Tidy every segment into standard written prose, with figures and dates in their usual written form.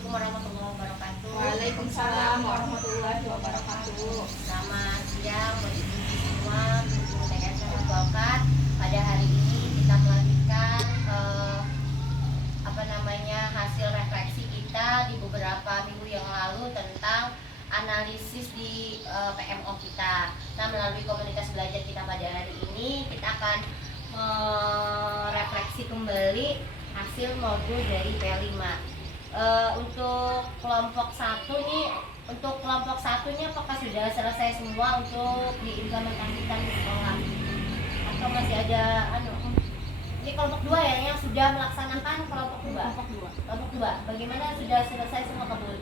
Assalamualaikum warahmatullahi wabarakatuh. Waalaikumsalam warahmatullahi wabarakatuh. Selamat siang buat ibu semua, guru TKS dan advokat. Pada hari ini kita melanjutkan hasil refleksi kita di beberapa minggu yang lalu tentang analisis di PMO kita. Nah, melalui komunitas belajar kita pada hari ini kita akan merefleksi kembali hasil modul dari P5. Untuk kelompok 1 nih, untuk kelompok satunya apakah sudah selesai semua untuk diimplementasikan di sekolah? Atau masih ada ini kelompok 2 ya yang sudah melaksanakan kelompok 2. Kelompok 2. Bagaimana, sudah selesai semua kabul?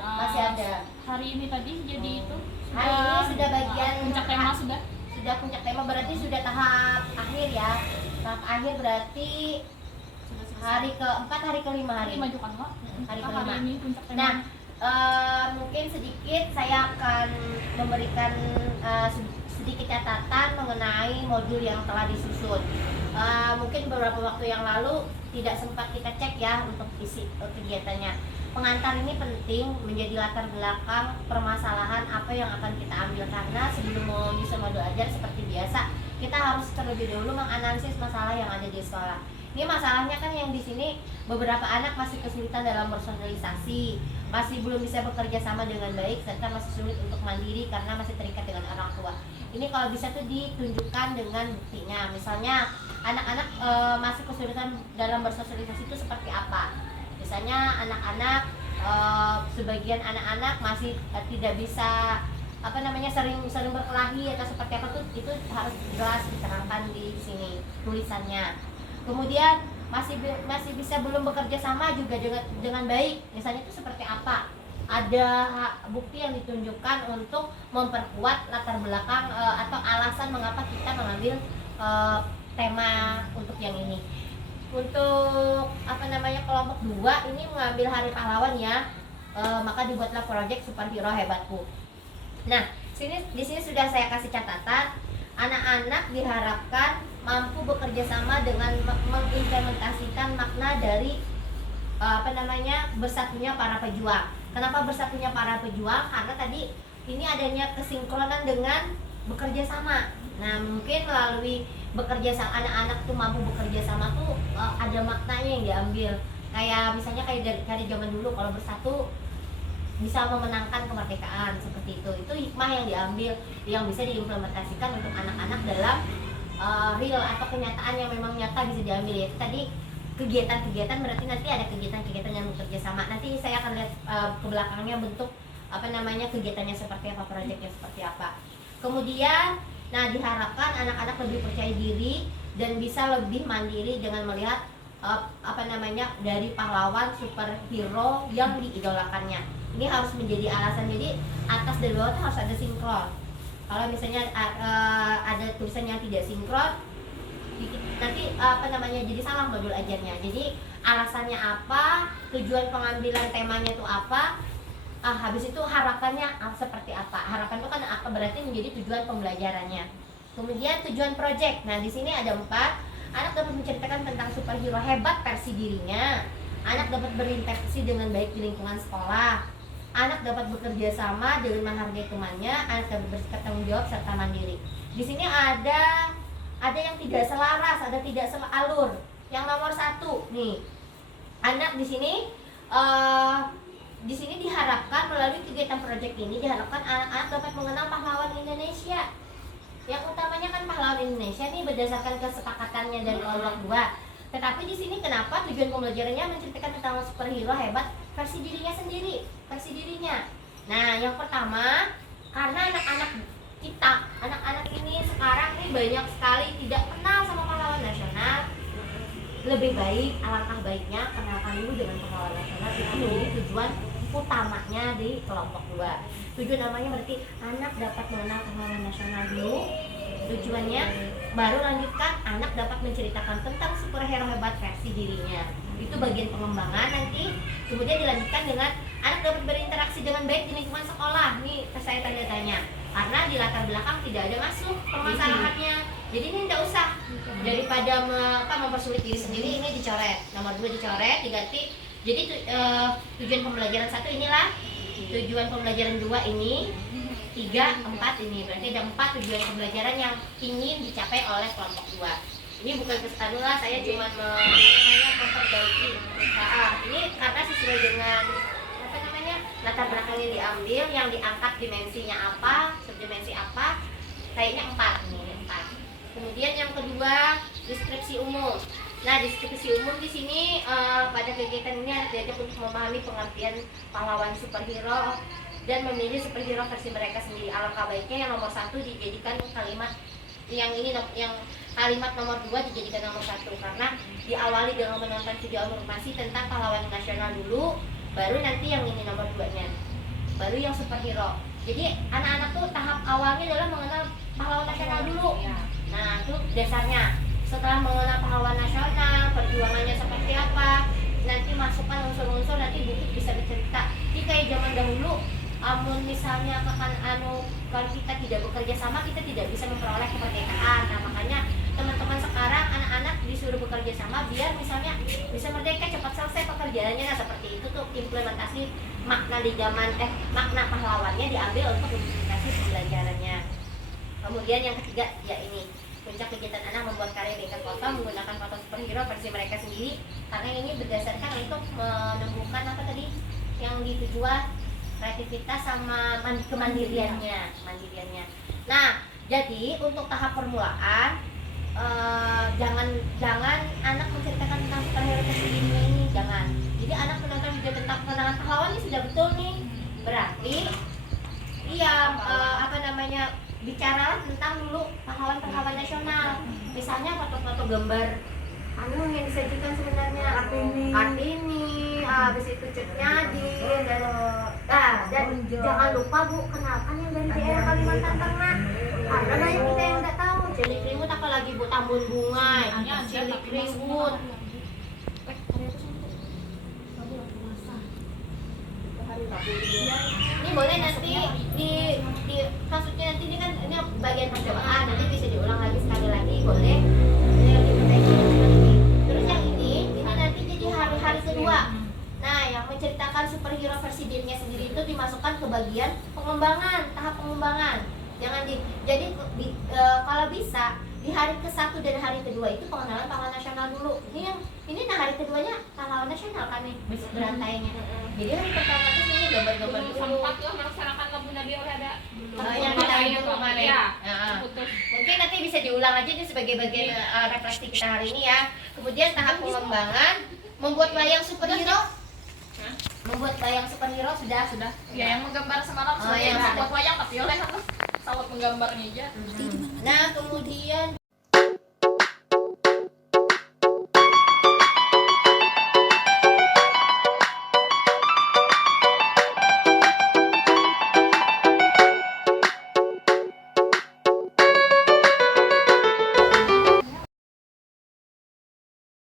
Masih ada. Hari ini tadi jadi itu. Hari ini sudah bagian puncak tema sudah. Sudah puncak tema, berarti sudah tahap akhir ya. Tahap akhir berarti hari ke-4, hari ke-5 hari. Majukan Wak. Hari Hari ke-5. ini puncak tema. Nah, mungkin sedikit saya akan memberikan sedikit catatan mengenai modul yang telah disusun. Mungkin beberapa waktu yang lalu tidak sempat kita cek ya untuk isi kegiatannya. Pengantar ini penting menjadi latar belakang permasalahan apa yang akan kita ambil, karena sebelum menyusun modul ajar seperti biasa kita harus terlebih dahulu menganalisis masalah yang ada di sekolah. Ini masalahnya kan yang di sini beberapa anak masih kesulitan dalam bersosialisasi, masih belum bisa bekerja sama dengan baik, serta masih sulit untuk mandiri karena masih terikat dengan orang tua. Ini kalau bisa tuh ditunjukkan dengan buktinya. Misalnya anak-anak masih kesulitan dalam bersosialisasi itu seperti apa? Misalnya anak-anak sebagian anak-anak masih tidak bisa sering berkelahi atau seperti apa tuh, itu harus jelas diterangkan di sini tulisannya. Kemudian masih bisa belum bekerja sama juga dengan baik, misalnya itu seperti apa, ada bukti yang ditunjukkan untuk memperkuat latar belakang atau alasan mengapa kita mengambil tema untuk yang ini. Untuk kelompok 2 ini mengambil Hari Pahlawan ya, maka dibuatlah proyek Superhero Hebatku. Nah, di sini sudah saya kasih catatan. Anak-anak diharapkan mampu bekerja sama dengan mengimplementasikan makna dari bersatunya para pejuang. Kenapa bersatunya para pejuang? Karena tadi ini adanya kesinkronan dengan bekerja sama. Nah, mungkin melalui bekerja sama anak-anak tuh mampu bekerja sama tuh ada maknanya yang diambil. Kayak misalnya dari zaman dulu kalau bersatu bisa memenangkan kemerdekaan, seperti itu. Itu hikmah yang diambil, yang bisa diimplementasikan untuk anak-anak dalam real atau kenyataan yang memang nyata bisa diambil ya. Tadi kegiatan-kegiatan berarti nanti ada kegiatan-kegiatan yang bekerja sama. Nanti saya akan lihat ke belakangnya bentuk kegiatannya seperti apa, proyeknya seperti apa. Kemudian diharapkan anak-anak lebih percaya diri dan bisa lebih mandiri dengan melihat dari pahlawan superhero yang diidolakannya. Ini harus menjadi alasan, jadi atas dan bawah harus ada sinkron. Kalau misalnya ada tulisan yang tidak sinkron, nanti jadi salah modul ajarnya. Jadi alasannya apa, tujuan pengambilan temanya itu apa, habis itu harapannya seperti apa. Harapan itu kan apa, berarti menjadi tujuan pembelajarannya. Kemudian tujuan project. Nah, di sini ada 4. Anak dapat menceritakan tentang superhero hebat versi dirinya. Anak dapat berinteraksi dengan baik di lingkungan sekolah. Anak dapat bekerja sama dengan menghargai temannya. Anak dapat bersikap tanggung jawab serta mandiri. Di sini ada yang tidak selaras, ada tidak sealur. Yang nomor 1 nih, anak di sini diharapkan melalui kegiatan proyek ini diharapkan anak-anak dapat mengenal pahlawan Indonesia. Yang utamanya kan pahlawan Indonesia nih berdasarkan kesepakatannya dari kelompok 2. Tetapi di sini kenapa tujuan pembelajarannya menceritakan tentang superhero hebat versi dirinya sendiri, versi dirinya. Nah, yang pertama, karena anak-anak ini sekarang nih banyak sekali tidak kenal sama pahlawan nasional. Lebih baik, alangkah baiknya kenalkan dulu dengan pahlawan nasional. Itu menjadi tujuan utamanya di kelompok 2. Tujuan namanya berarti anak dapat mengenal pahlawan nasional dulu. Tujuannya baru lanjutkan anak dapat menceritakan tentang superhero hebat versi dirinya. Itu bagian pengembangan nanti. Kemudian dilanjutkan dengan anak dapat berinteraksi dengan baik di lingkungan sekolah. Nih saya tanya-tanya, karena di latar belakang tidak ada masuk permasalahannya. Jadi ini tidak usah, daripada mempersulit diri sendiri, ini dicoret. Nomor 2 dicoret, diganti Jadi tujuan pembelajaran 1 inilah, tujuan pembelajaran 2 ini, 3, 4 ini. Berarti ada 4 tujuan pembelajaran yang ingin dicapai oleh kelompok 2. Ini bukan kestanula, saya cuma memperbaiki. Ini karena sesuai dengan latar belakang yang diambil, yang diangkat dimensinya apa, subdimensi apa, kayaknya 4 nih, 4. Kemudian yang kedua, deskripsi umum. Nah, deskripsi umum di sini pada kegiatan ini anak diajak untuk memahami pengertian pahlawan superhero dan memilih superhero versi mereka sendiri. Alangkah baiknya yang nomor 1 dijadikan kalimat yang kalimat nomor 2 dijadikan nomor 1 karena diawali dengan menonton video animasi tentang pahlawan nasional dulu, baru nanti yang ini nomor 2-nya, baru yang superhero. Jadi anak-anak tuh tahap awalnya adalah mengenal pahlawan nasional dulu. Nah, itu dasarnya. Setelah mengenal pahlawan nasional, perjuangannya seperti apa, nanti masukkan unsur-unsur, nanti buku bisa bercerita. Jadi kayak zaman dahulu, misalnya kalau kita tidak bekerja sama, kita tidak bisa memperoleh kemerdekaan. Nah, makanya teman-teman sekarang anak-anak disuruh bekerja sama biar misalnya bisa merdeka, cepat selesai pekerjaannya. Nah, seperti itu tuh implementasi makna di zaman makna pahlawannya diambil untuk implementasi pembelajarannya. Kemudian yang ketiga ya ini, puncak kegiatan anak membuat karya dengan foto menggunakan foto superhero versi mereka sendiri, karena ini berdasarkan untuk menumbuhkan apa tadi yang ditujuan, kreativitas sama kemandiriannya. Nah, jadi untuk tahap permulaan jangan anak menceritakan tentang superhero versi ini, jangan. Jadi anak menonton video tentang kemenangan pahlawan ini sudah betul nih, berarti bicaralah tentang dulu pahlawan nasional. Misalnya foto-foto gambar yang disajikan sebenarnya Kartini, habis itu Cut Nyadin dan jangan lupa Bu, kenalkan yang dari daerah Kalimantan Tengah. Karena banyak kita yang nggak tahu. Cilikriwut apalagi Bu, Tambun Bunga, Cilikriwut. Ini boleh nanti maksudnya nanti ini kan ini bagian percobaan, nanti bisa diulang lagi sekali lagi, boleh. Terus yang ini nanti jadi hari kedua. Nah, yang menceritakan superhero versi dirinya sendiri itu dimasukkan ke bagian pengembangan, tahap pengembangan. Jangan kalau bisa di hari ke-1 dan hari kedua itu pengenalan pahlawan nasional dulu. Ini hari keduanya pahlawan nasional kan nih berantainya. Jadi hari pertama itu ini gambar-gambar dulu. Sempat loh melaksanakan lagu Nabi oleh ada Yang kita itu kemarin. Mungkin nanti bisa diulang aja nih sebagai bagian refleksi kita hari ini ya. Kemudian tahap pengembangan, membuat wayang superhero. Membuat wayang superhero sudah. Ya, yang menggambar semalam yang buat wayang tapi oleh sawat menggambarnya aja. Nah, kemudian